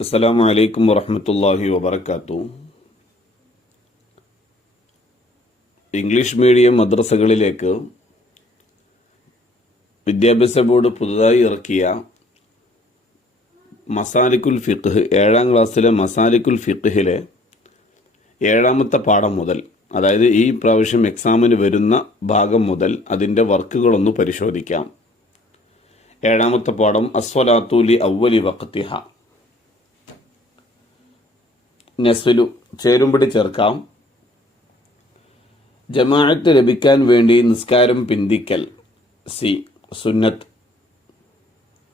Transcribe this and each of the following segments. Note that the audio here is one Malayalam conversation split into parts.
അസ്സലാമു അലൈക്കും വറഹ്മത്തുള്ളാഹി വബറകാതുഹു. ഇംഗ്ലീഷ് മീഡിയം മദ്രസകളിലേക്ക് വിദ്യാഭ്യാസ ബോർഡ് പുതുതായി ഇറക്കിയ മസാലിക്കുൽ ഫിഖ്ഹ് 7ാം ക്ലാസ്സിലെ മസാലിക്കുൽ ഫിഖ്ഹിലെ 7ാമത്തെ പാഠം മുതൽ, അതായത് ഈ പ്രാവശ്യം എക്സാമിന് വരുന്ന ഭാഗം മുതൽ അതിൻ്റെ വർക്കുകളൊന്ന് പരിശോധിക്കാം. 7ാമത്തെ പാഠം അസ്വലാത്തു ലി അവ്വലി വഖ്തിഹ. നസ്ലു ചേരുംപടി ചേർക്കാം. ജമാഅത്ത് ലഭിക്കാൻ വേണ്ടി നിസ്കാരം പിന്തിക്കൽ സി സുന്നത്ത്.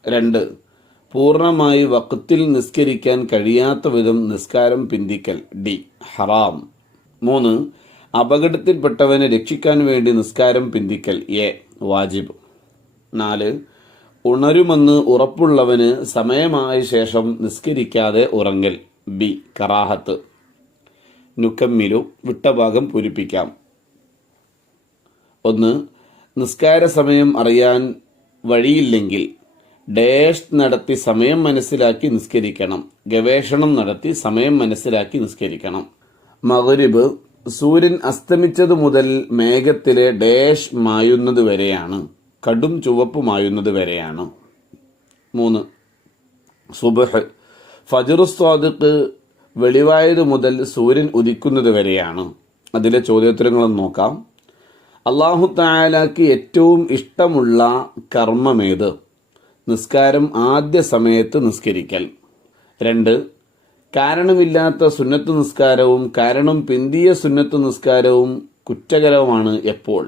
2. പൂർണ്ണമായി വഖത്തിൽ നിസ്കരിക്കാൻ കഴിയാത്ത വിധം നിസ്കാരം പിന്തിക്കൽ ഡി ഹറാം. 3. അപകടത്തിൽപ്പെട്ടവനെ രക്ഷിക്കാൻ വേണ്ടി നിസ്കാരം പിന്തിക്കൽ എ വാജിബ്. 4. ഉണരുമെന്ന് ഉറപ്പുള്ളവന് സമയമായ ശേഷം നിസ്കരിക്കാതെ ഉറങ്ങൽ ബി കറാഹത്ത്. നുക്കമ്മിലു വിട്ട ഭാഗം പൂരിപ്പിക്കാം. 1. നിസ്കാര സമയം അറിയാൻ വഴിയില്ലെങ്കിൽ ഡാഷ് നടത്തി സമയം മനസ്സിലാക്കി നിസ്കരിക്കണം. ഗവേഷണം നടത്തി സമയം മനസ്സിലാക്കി നിസ്കരിക്കണം. മഗ്രിബ് സൂര്യൻ അസ്തമിച്ചതു മുതൽ മേഘത്തിലെ ഡാഷ് മായുന്നത് വരെയാണ്, കടും ചുവപ്പ് മായുന്നത് വരെയാണ്. 3. സുബ്ഹ് ഫജ്റു സ്വാദിഖ് വെളിവായതു മുതൽ സൂര്യൻ ഉദിക്കുന്നത് വരെയാണ്. അതിലെ ചോദ്യോത്തരങ്ങളും നോക്കാം. അല്ലാഹു തആലക്ക് ഏറ്റവും ഇഷ്ടമുള്ള കർമ്മമേത്? നിസ്കാരം ആദ്യ സമയത്ത് നിസ്കരിക്കൽ. 2. കാരണമില്ലാത്ത സുന്നത്ത് നിസ്കാരവും കാരണം പിന്തിയ സുന്നത്ത് നിസ്കാരവും കുറ്റകരമാണ് എപ്പോൾ?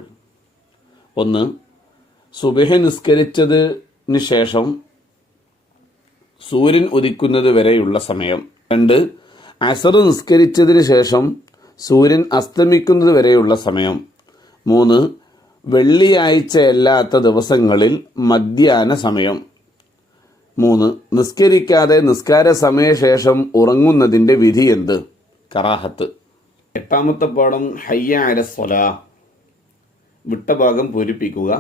1. സുബ്ഹ് നിസ്കരിച്ചതിന് ശേഷം സൂര്യൻ ഉദിക്കുന്നത് വരെയുള്ള സമയം. 2. അസർ നിസ്കരിച്ചതിന് ശേഷം സൂര്യൻ അസ്തമിക്കുന്നത് വരെയുള്ള സമയം. 3. വെള്ളിയാഴ്ചയല്ലാത്ത ദിവസങ്ങളിൽ മധ്യാഹ്ന സമയം. 3. നിസ്കരിക്കാതെ നിസ്കാര സമയശേഷം ഉറങ്ങുന്നതിന്റെ വിധി എന്ത്? കറാഹത്ത്. 8ാമത്തെ പാഠം ഹയ്യ അലസ്സലാ. വിട്ട ഭാഗം പൂരിപ്പിക്കുക.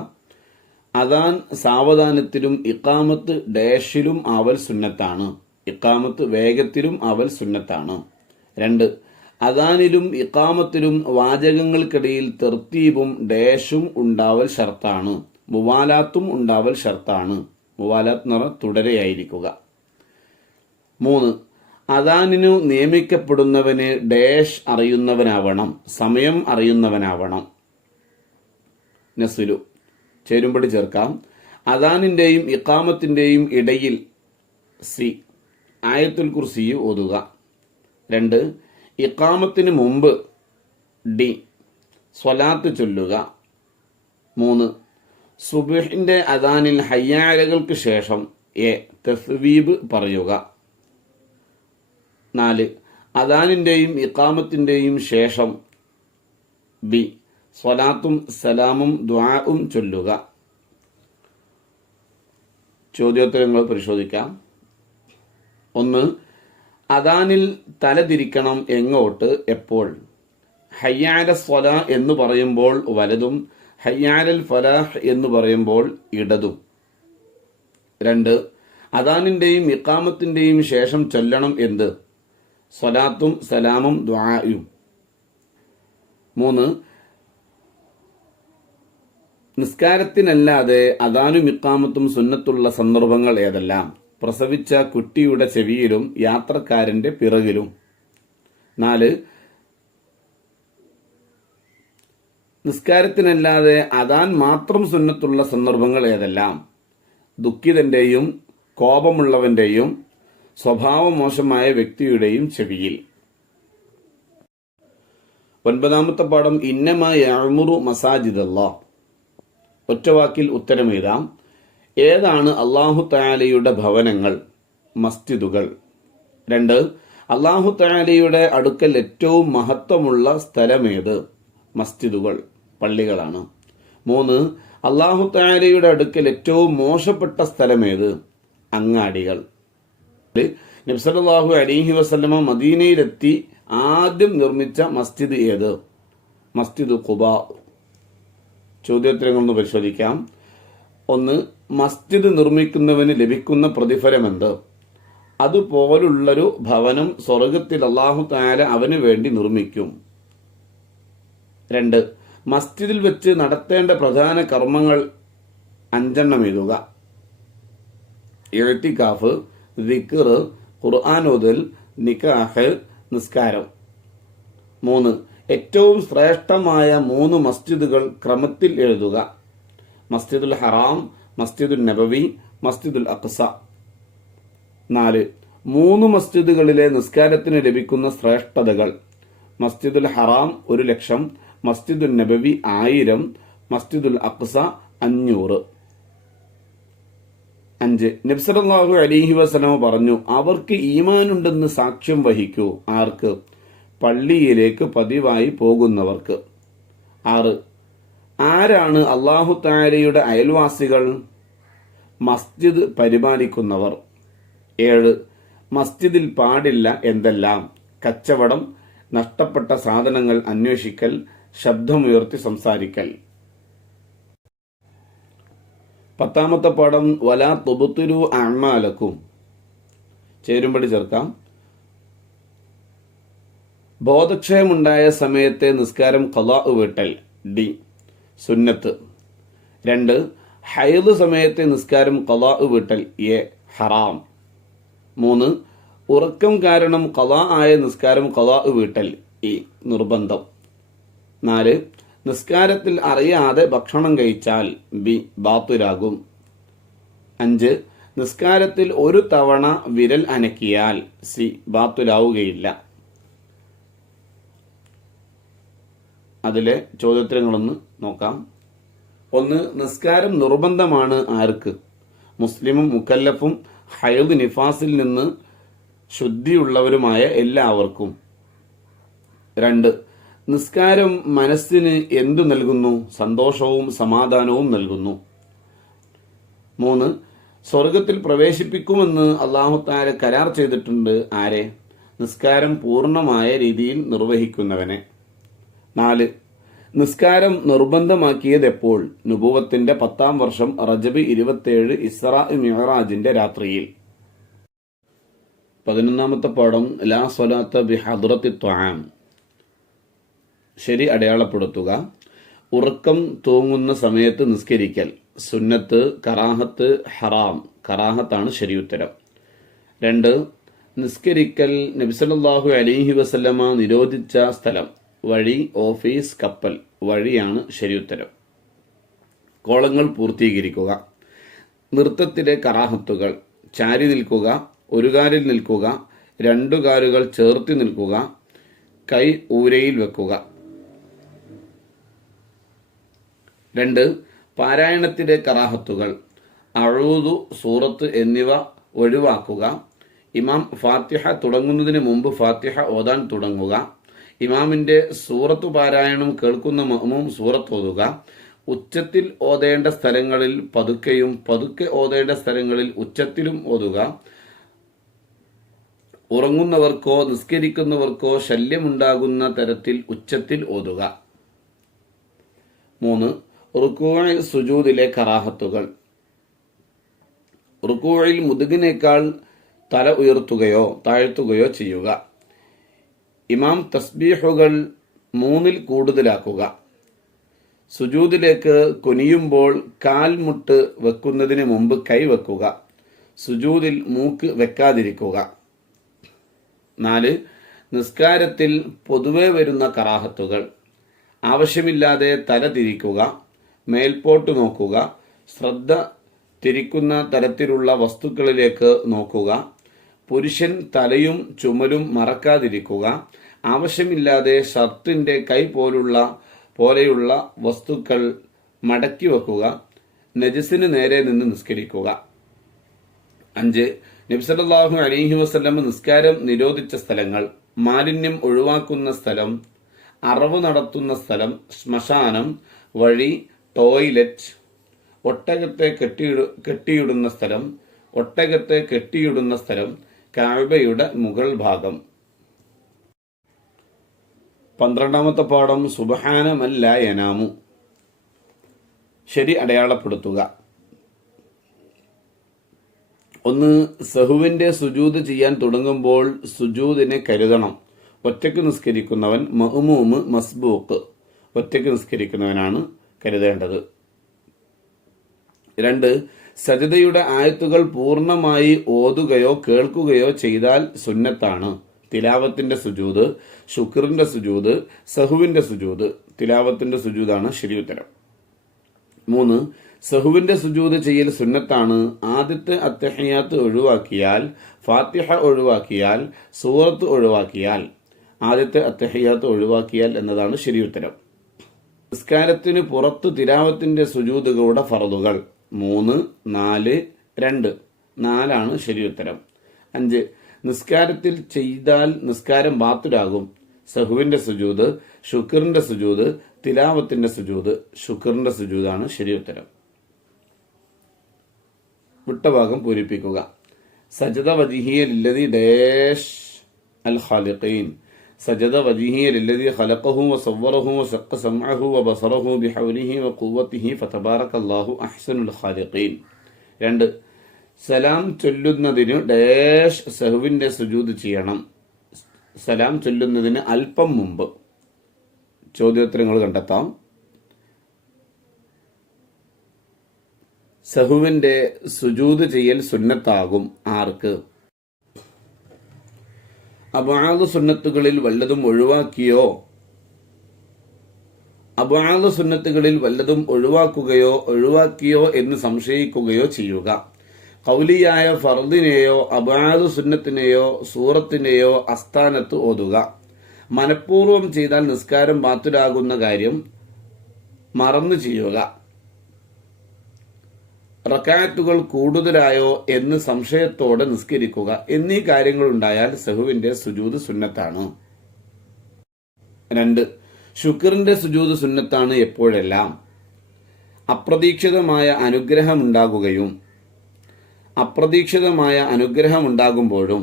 അദാൻ സാവധാനത്തിലും ഇഖാമത്ത് ഡാഷിലും ആവൽ സുന്നത്താണ്. ഇഖാമത്ത് വേഗത്തിലും ആവൽ സുന്നത്താണ്. 2. അദാനിലും ഇഖാമത്തിലും വാചകങ്ങൾക്കിടയിൽ തെർത്തീബും ഡാഷും ഉണ്ടാവൽ ഷർത്താണ്. മുവാലാത്തും ഉണ്ടാവൽ ഷർത്താണ്. മുവാലാത്ത് എന്ന് പറഞ്ഞാൽ തുടരെയായിരിക്കുക. 3. അദാനിനു നിയമിക്കപ്പെടുന്നവന് ഡാഷ് അറിയുന്നവനാവണം, സമയം അറിയുന്നവനാവണം. നസ്ലു ചേരുംപടി ചേർക്കാം. അദാനിന്റെയും ഇഖാമത്തിന്റെയും ഇടയിൽ സി ആയത്തുൽ കുർസി ഓതുക. 2. ഇഖാമത്തിന് മുമ്പ് ഡി സ്വലാത്ത് ചൊല്ലുക. 3. സുബ്ഹിന്റെ അദാനിൽ ഹയ്യാലകൾക്ക് ശേഷം എ തസ്വീബ് പറയുക. 4. അദാനിന്റെയും ഇഖാമത്തിന്റെയും ശേഷം ബി സ്വലാത്തും സലാമും ദുആഉം ചൊല്ലുക. ചോദ്യോത്തരങ്ങൾ പരിശോധിക്കാം. 1. അദാനിൽ തലതിരിക്കണം എങ്ങോട്ട് എപ്പോൾ? ഹയ്യ അല സ്വലാ എന്ന് പറയുമ്പോൾ വലതും ഹയ്യ അലൽ ഫലാഹ് എന്ന് പറയുമ്പോൾ ഇടതും. 2. അദാനിന്റെയും ഇഖാമത്തിന്റെയും ശേഷം ചൊല്ലണം എന്ത്? സ്വലാത്തും സലാമും ദുആയും. 3. നിസ്കാരത്തിനല്ലാതെ അദാനും ഇഖാമത്തും സുന്നത്തുള്ള സന്ദർഭങ്ങൾ ഏതെല്ലാം? പ്രസവിച്ച കുട്ടിയുടെ ചെവിയിലും യാത്രക്കാരന്റെ പിറകിലും. 4. നിസ്കാരത്തിനല്ലാതെ അദാൻ മാത്രം സുന്നത്തുള്ള സന്ദർഭങ്ങൾ ഏതെല്ലാം? ദുഃഖിതന്റെയും കോപമുള്ളവന്റെയും സ്വഭാവം മോശമായ വ്യക്തിയുടെയും ചെവിയിൽ. 9ാമത്തെ പാഠം ഇന്നമാ യഅ്മുറു മസാജിദല്ലാഹ്. ഒറ്റവാക്കിൽ ഉത്തരം എഴുതാം. ഏതാണ് അല്ലാഹു തആലയുടെ ഭവനങ്ങൾ? മസ്ജിദുകൾ. 2. അല്ലാഹു തആലയുടെ അടുക്കൽ ഏറ്റവും മഹത്വമുള്ള സ്ഥലമേത്? മസ്ജിദുകൾ, പള്ളികളാണ്. 3. അല്ലാഹു തആലയുടെ അടുക്കൽ ഏറ്റവും മോശപ്പെട്ട സ്ഥലമേത്? അങ്ങാടികൾ. നബി സല്ലല്ലാഹു അലൈഹി വസല്ലമ മദീനയിലെത്തി ആദ്യം നിർമ്മിച്ച മസ്ജിദ് ഏത്? മസ്ജിദ് ഖുബാ. ചോദ്യോത്തരങ്ങളൊന്ന് പരിശോധിക്കാം. 1. മസ്ജിദ് നിർമ്മിക്കുന്നവന് ലഭിക്കുന്ന പ്രതിഫലമെന്ത്? അതുപോലുള്ളൊരു ഭവനം സ്വർഗത്തിൽ അല്ലാഹു തആല അവന് വേണ്ടി നിർമ്മിക്കും. 2. മസ്ജിദിൽ വെച്ച് നടത്തേണ്ട പ്രധാന കർമ്മങ്ങൾ 5 എഴുതുക. ഇഅ്തികാഫ്, ദിക്ർ, ഖുർആൻ ഓതൽ, നിക്കാഹ്, നിസ്കാരം. 3. ഏറ്റവും ശ്രേഷ്ഠമായ 3 മസ്ജിദുകൾ ക്രമത്തിൽ എഴുതുക. മസ്ജിദുൽ ഹറാം, മസ്ജിദുൽ നബവി, മസ്ജിദുൽ അഖ്സ. 4. 3 മസ്ജിദുകളിലെ നിസ്കാരത്തിന് ലഭിക്കുന്ന ശ്രേഷ്ഠതകൾ. മസ്ജിദുൽ ഹറാം 1,00,000, മസ്ജിദുൽ നബവി 1000, മസ്ജിദുൽ അഖ്സ 500. 5. നബി സല്ലല്ലാഹു അലൈഹി വസല്ലം പറഞ്ഞു, അവർക്ക് ഈമാനുണ്ടെന്ന് സാക്ഷ്യം വഹിക്കൂ. ആർക്ക്? പള്ളിയിലേക്ക് പതിവായി പോകുന്നവർക്ക്. 6. ആരാണ് അല്ലാഹു തആലയുടെ അയൽവാസികൾ? മസ്ജിദ് പരിപാലിക്കുന്നവർ. 7. മസ്ജിദിൽ പാടില്ല എന്തെല്ലാം? കച്ചവടം, നഷ്ടപ്പെട്ട സാധനങ്ങൾ അന്വേഷിക്കൽ, ശബ്ദമുയർത്തി സംസാരിക്കൽ. 10ാമത്തെ പാഠം വലാ തുബ്തിലു അഅ്മാലക്കും. ചേരുംപടി ചേർക്കാം. ബോധക്ഷയമുണ്ടായ സമയത്തെ നിസ്കാരം ഖളാ വീട്ടൽ. ഡി. സുന്നത്ത്. 2. ഹൈദ് സമയത്തെ നിസ്കാരം ഖളാ വീട്ടൽ. എ. ഹറാം. 3. ഉറക്കം കാരണം ഖളാ ആയ നിസ്കാരം ഖളാ വീട്ടൽ. ഇ. നിർബന്ധം. 4. നിസ്കാരത്തിൽ അറിയാതെ ഭക്ഷണം കഴിച്ചാൽ. ബി. ബാത്തിലാകും. 5. നിസ്കാരത്തിൽ ഒരു തവണ വിരൽ അനക്കിയാൽ. സി. ബാത്തിലാവുകയില്ല. അതിലെ ചോദ്യോത്തരങ്ങളൊന്ന് നോക്കാം. 1. നിസ്കാരം നിർബന്ധമാണ് ആർക്ക്? മുസ്ലിമും മുക്കല്ലഫും ഹൈദ് നിഫാസിൽ നിന്ന് ശുദ്ധിയുള്ളവരുമായ എല്ലാവർക്കും. 2. നിസ്കാരം മനസ്സിന് എന്തു നൽകുന്നു? സന്തോഷവും സമാധാനവും നൽകുന്നു. 3. സ്വർഗത്തിൽ പ്രവേശിപ്പിക്കുമെന്ന് അല്ലാഹു തആല കരാർ ചെയ്തിട്ടുണ്ട്. ആരെ? നിസ്കാരം പൂർണ്ണമായ രീതിയിൽ നിർവഹിക്കുന്നവനെ. 4. നിസ്കാരം നിർബന്ധമാക്കിയത് എപ്പോൾ? നുബുവത്തിന്റെ 10ാം വർഷം റജബ് 27 ഇസ്രാ മിഅ്റാജിന്റെ രാത്രിയിൽ. 11ാമത്തെ പാഠം ലാ സ്വലാത്ത ബിഹദ്റത്തി ത്വആം. ശരി അടയാളപ്പെടുത്തുക. ഉറക്കം തൂങ്ങുന്ന സമയത്ത് നിസ്കരിക്കൽ. സുന്നത്ത്, കറാഹത്ത്, ഹറാം. കറാഹത്താണ് ശരിയുത്തരം. 2. നിസ്കരിക്കൽ നബി സല്ലല്ലാഹു അലൈഹി വസല്ലമ നിരോധിച്ച സ്ഥലം. വഴി, ഓഫീസ്, കപ്പൽ. വഴിയാണ് ശരിയുത്തരം. കോളങ്ങൾ പൂർത്തീകരിക്കുക. നൃത്തത്തിലെ കറാഹത്തുകൾ. ചാരി നിൽക്കുക, ഒരു കാലിൽ നിൽക്കുക, 2 കാലുകൾ ചേർത്തി നിൽക്കുക, കൈ ഊരയിൽ വെക്കുക. 2. പാരായണത്തിലെ കറാഹത്തുകൾ. അഊദു, സൂറത്ത് എന്നിവ ഒഴിവാക്കുക. ഇമാം ഫാത്തിഹ തുടങ്ങുന്നതിന് മുമ്പ് ഫാത്തിഹ ഓതാൻ തുടങ്ങുക. ഇമാമിന്റെ സൂറത്ത് പാരായണം കേൾക്കുന്ന മഅ്മൂം സൂറത്ത് ഓതുക. ഉച്ചത്തിൽ ഓതേണ്ട സ്ഥലങ്ങളിൽ പതുക്കെയും പതുക്കെ ഓതേണ്ട സ്ഥലങ്ങളിൽ ഉച്ചത്തിലും ഓതുക. ഉറങ്ങുന്നവർക്കോ നിസ്കരിക്കുന്നവർക്കോ ശല്യമുണ്ടാകുന്ന തരത്തിൽ ഉച്ചത്തിൽ ഓതുക. 3. റുകൂഇ, സുജൂദിലെ കറാഹത്തുകൾ. റുകൂഇൽ മുതുകിനേക്കാൾ തല ഉയർത്തുകയോ താഴ്ത്തുകയോ ചെയ്യുക. ഇമാം തസ്ബീഹുകൾ 3ൽ കൂടുതലാക്കുക. സുജൂദിലേക്ക് കുനിയുമ്പോൾ കാൽമുട്ട് വെക്കുന്നതിന് മുമ്പ് കൈവെക്കുക. സുജൂദിൽ മൂക്ക് വെക്കാതിരിക്കുക. 4. നിസ്കാരത്തിൽ പൊതുവെ വരുന്ന കറാഹത്തുകൾ. ആവശ്യമില്ലാതെ തല തിരിക്കുക, മേൽപോട്ട് നോക്കുക, ശ്രദ്ധ തിരിക്കുന്ന തരത്തിലുള്ള വസ്തുക്കളിലേക്ക് നോക്കുക, പുരുഷൻ തലയും ചുമലും മറക്കാതിരിക്കുക, ആവശ്യമില്ലാതെ ഷർട്ടിന്റെ കൈ പോലെയുള്ള വസ്തുക്കൾ മടക്കി വെക്കുക, നജസിന് നേരെ നിന്ന് നിസ്കരിക്കുക. 5. നബി സല്ലല്ലാഹു അലൈഹി വസല്ലം നിസ്കാരം നിരോധിച്ച സ്ഥലങ്ങൾ. മാലിന്യം ഒഴിവാക്കുന്ന സ്ഥലം, അറവ് നടത്തുന്ന സ്ഥലം, ശ്മശാനം, വഴി, ടോയ്ലറ്റ്, ഒട്ടകത്തെ കെട്ടിയിടുന്ന സ്ഥലം, ഒട്ടകത്തെ കെട്ടിയിടുന്ന സ്ഥലം, കഅബയുടെ മുകൾ ഭാഗം. 12ാമത്തെ പാഠം സുബ്ഹാന മൻ ലാ യനാമു. ശരി അടയാളപ്പെടുത്തുക. ഒന്ന്, സഹുവിന്റെ സുജൂദ് ചെയ്യാൻ തുടങ്ങുമ്പോൾ സുജൂദിനെ കരുതണം. ഒറ്റയ്ക്ക് നിസ്കരിക്കുന്നവൻ മഅ്മൂമ് മസ്ബൂക്ക്, ഒറ്റയ്ക്ക് നിസ്കരിക്കുന്നവനാണ് കരുതേണ്ടത്. 2, സജദയുടെ ആയത്തുകൾ പൂർണ്ണമായി ഓതുകയോ കേൾക്കുകയോ ചെയ്താൽ സുന്നത്താണ്. തിലാവത്തിന്റെ സുജൂദ്, ശുക്റിന്റെ സുജൂദ്, സഹുവിന്റെ സുജൂദ്. തിലാവത്തിന്റെ സുജൂദാണ് ശരിയുത്തരം. 3, സഹുവിന്റെ സുജൂദ് ചെയ്യൽ സുന്നത്താണ്. ആദ്യത്തെ അത്തഹിയാത്ത് ഒഴിവാക്കിയാൽ, ഫാത്തിഹ ഒഴിവാക്കിയാൽ, സൂറത്ത് ഒഴിവാക്കിയാൽ. ആദ്യത്തെ അത്തഹിയാത്ത് ഒഴിവാക്കിയാൽ എന്നതാണ് ശരിയുത്തരം. നിസ്കാരത്തിന് പുറത്ത് തിലാവത്തിന്റെ സുജൂദുകളുടെ ഫർളുകൾ 3, 4, 2. 4 ശരിയുത്തരം. 5, നിസ്കാരത്തിൽ ചെയ്താൽ നിസ്കാരം ബാത്തുലാകും. സഹുവിന്റെ സുജൂദ്, ശുക്റിന്റെ സുജൂദ്, തിലാവത്തിന്റെ സുജൂദ്. ശുക്റിന്റെ സുജൂദാണ് ശരിയുത്തരം. വിട്ടഭാഗം പൂരിപ്പിക്കുക. സജദ വജിഹിയ ലില്ലദി ഡാഷ് അൽ ഖാലിഖീൻ. സജദ വജിഹിയ ലില്ലദി ഖലഖഹു വസവ്വറഹു വശഖ സമഅഹു വബസറഹു ബിഹൗലിഹി വഖുവ്വതിഹി ഫതബാറകല്ലാഹു അഹ്സനുൽ ഖാലിഖീൻ. 2, സലാം ചൊല്ലുന്നതിന് ഡാഷ് സഹുവിന്റെ സുജൂദ് ചെയ്യണം. സലാം ചൊല്ലുന്നതിന് അല്പം മുമ്പ്. ചോദ്യോത്തരങ്ങൾ കണ്ടെത്താം. സഹുവിന്റെ സുജൂദ് ചെയ്യൽ സുന്നത്താകും. ആർക്ക്? അബ്ആദ് സുന്നത്തുകളിൽ വല്ലതും ഒഴിവാക്കിയോ എന്ന് സംശയിക്കുകയോ ചെയ്യുക. ഖൗലിയായ ഫർദിനെയോ അബ്ആദ് സുന്നത്തിനെയോ സൂറത്തിനെയോ അസ്ഥാനത്ത് ഓതുക. മനഃപൂർവ്വം ചെയ്താൽ നിസ്കാരം ബാത്തുലാകുന്ന കാര്യം മറന്നു ചെയ്യുക. റക്അത്തുകൾ കൂടുതലായോ എന്ന് സംശയത്തോടെ നിസ്കരിക്കുക എന്നീ കാര്യങ്ങളുണ്ടായാൽ സഹുവിന്റെ സുജൂദ് സുന്നത്താണ്. 2, ശുക്റിന്റെ സുജൂദ് സുന്നത്താണ് എപ്പോഴെല്ലാം അപ്രതീക്ഷിതമായ അനുഗ്രഹമുണ്ടാകുമ്പോഴും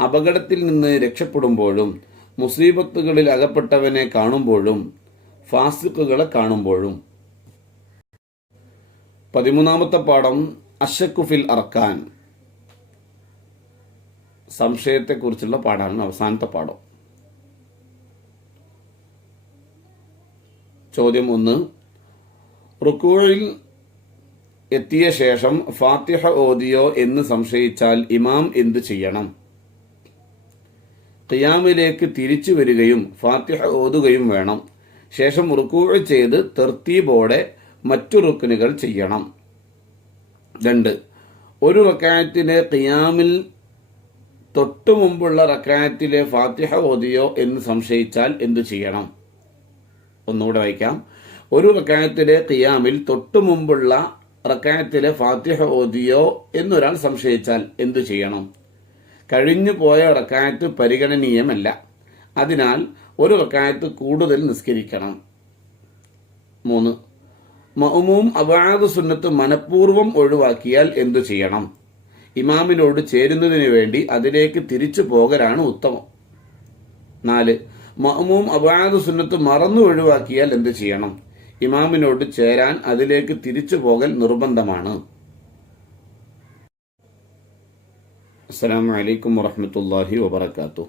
അപകടത്തിൽ നിന്ന് രക്ഷപ്പെടുമ്പോഴും മുസീബത്തുകളിൽ അകപ്പെട്ടവനെ കാണുമ്പോഴും ഫാസിഖുകളെ കാണുമ്പോഴും. 13ാമത്തെ പാഠം അശ്ശക്കു ഫിൽ അർക്കാൻ. സംശയത്തെക്കുറിച്ചുള്ള പാഠമാണ് അവസാനത്തെ പാഠം. ചോദ്യം 1, റുക്കൂഇൽ എത്തിയ ശേഷം ഫാത്തിഹ ഓതിയോ എന്ന് സംശയിച്ചാൽ ഇമാം എന്ത് ചെയ്യണം? ഖിയാമിലേക്ക് തിരിച്ചു വരികയും ഫാത്തിഹ ഓതുകയും വേണം. ശേഷം റുക്കൂഅ് ചെയ്ത് തർത്തീബോടെ മറ്റു റുക്നുകൾ ചെയ്യണം. 2, ഒരു റക്അത്തിലെ ഖിയാമിൽ തൊട്ടു മുമ്പുള്ള റക്അത്തിലെ ഫാത്തിഹ ഓതിയോ എന്ന് സംശയിച്ചാൽ എന്തു ചെയ്യണം? ഒന്നുകൂടെ വായിക്കാം. ഒരു റക്അത്തിലെ ഖിയാമിൽ തൊട്ടു മുമ്പുള്ള റക്അത്തിലെ ഫാത്തിഹ ഓതിയോ എന്നൊരാൾ സംശയിച്ചാൽ എന്തു ചെയ്യണം? കഴിഞ്ഞു പോയ റക്അത്ത് പരിഗണനീയമല്ല. അതിനാൽ ഒരു റക്അത്ത് കൂടുതൽ നിസ്കരിക്കണം. 3, മഅ്മൂം അബ്ആദ് സുന്നത്ത് മനഃപൂർവ്വം ഒഴിവാക്കിയാൽ എന്തു ചെയ്യണം? ഇമാമിനോട് ചേരുന്നതിന് വേണ്ടി അതിലേക്ക് തിരിച്ചു പോകലാണ് ഉത്തമം. 4, മഅ്മൂം അബ്ആദ് സുന്നത്ത് മറന്നു ഒഴിവാക്കിയാൽ എന്തു ചെയ്യണം? ഇമാമിനോട് ചേരാൻ അതിലേക്ക് തിരിച്ചു പോകൽ നിർബന്ധമാണ്. അസ്സലാമു അലൈക്കും വറഹ്മത്തുള്ളാഹി വബറകാതുഹു.